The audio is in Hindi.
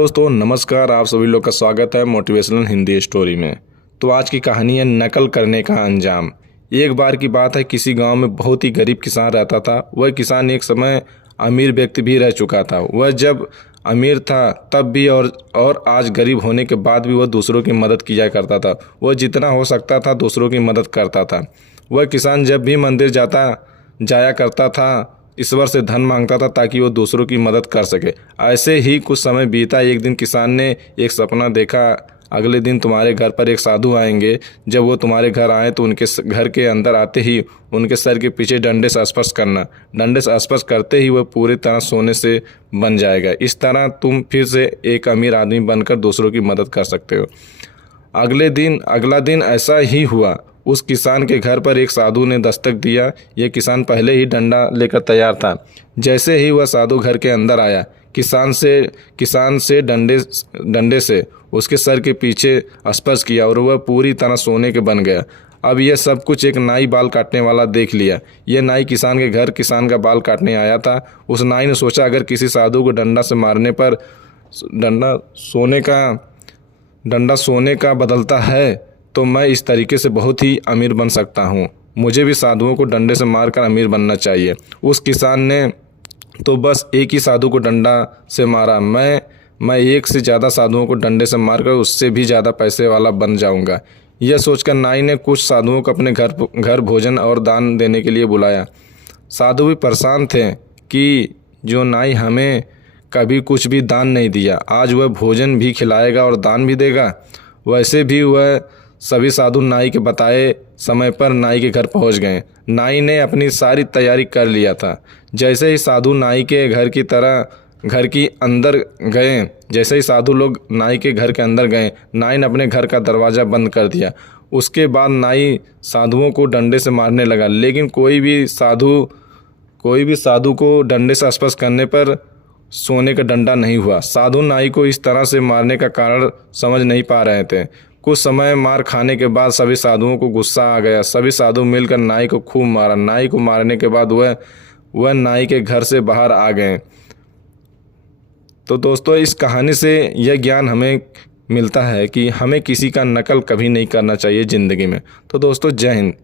दोस्तों नमस्कार, आप सभी लोग का स्वागत है मोटिवेशनल हिंदी स्टोरी में। तो आज की कहानी है नकल करने का अंजाम। एक बार की बात है, किसी गांव में बहुत ही गरीब किसान रहता था। वह किसान एक समय अमीर व्यक्ति भी रह चुका था। वह जब अमीर था तब भी और आज गरीब होने के बाद भी वह दूसरों की मदद किया करता था। वह जितना हो सकता था दूसरों की मदद करता था। वह किसान जब भी मंदिर जाया करता था, ईश्वर से धन मांगता था ताकि वो दूसरों की मदद कर सके। ऐसे ही कुछ समय बीता। एक दिन किसान ने एक सपना देखा। अगले दिन तुम्हारे घर पर एक साधु आएंगे। जब वो तुम्हारे घर आए तो उनके घर के अंदर आते ही उनके सर के पीछे डंडे से स्पर्श करना। डंडे से स्पर्श करते ही वह पूरी तरह सोने से बन जाएगा। इस तरह तुम फिर से एक अमीर आदमी बनकर दूसरों की मदद कर सकते हो। अगला दिन ऐसा ही हुआ। उस किसान के घर पर एक साधु ने दस्तक दिया। यह किसान पहले ही डंडा लेकर तैयार था। जैसे ही वह साधु घर के अंदर आया, किसान से डंडे से उसके सर के पीछे स्पर्श किया और वह पूरी तरह सोने के बन गया। अब यह सब कुछ एक नाई बाल काटने वाला देख लिया। यह नाई किसान के घर किसान का बाल काटने आया था। उस नाई ने सोचा, अगर किसी साधु को डंडा से मारने पर डंडा सोने का बदलता है तो मैं इस तरीके से बहुत ही अमीर बन सकता हूँ। मुझे भी साधुओं को डंडे से मारकर अमीर बनना चाहिए। उस किसान ने तो बस एक ही साधु को डंडा से मारा। मैं एक से ज़्यादा साधुओं को डंडे से मारकर उससे भी ज़्यादा पैसे वाला बन जाऊंगा। यह सोचकर नाई ने कुछ साधुओं को अपने घर भोजन और दान देने के लिए बुलाया। साधु भी परेशान थे कि जो नाई हमें कभी कुछ भी दान नहीं दिया, आज वह भोजन भी खिलाएगा और दान भी देगा। वैसे भी वह सभी साधु नाई के बताए समय पर नाई के घर पहुंच गए। नाई ने अपनी सारी तैयारी कर लिया था। जैसे ही साधु लोग नाई के घर के अंदर गए, नाई ने अपने घर का दरवाज़ा बंद कर दिया। उसके बाद नाई साधुओं को डंडे से मारने लगा, लेकिन कोई भी साधु को डंडे से स्पर्श करने पर सोने का डंडा नहीं हुआ। साधु नाई को इस तरह से मारने का कारण समझ नहीं पा रहे थे। कुछ समय मार खाने के बाद सभी साधुओं को गुस्सा आ गया। सभी साधु मिलकर नाई को खूब मारा। नाई को मारने के बाद वह नाई के घर से बाहर आ गए। तो दोस्तों, इस कहानी से यह ज्ञान हमें मिलता है कि हमें किसी का नकल कभी नहीं करना चाहिए ज़िंदगी में। तो दोस्तों, जय हिंद।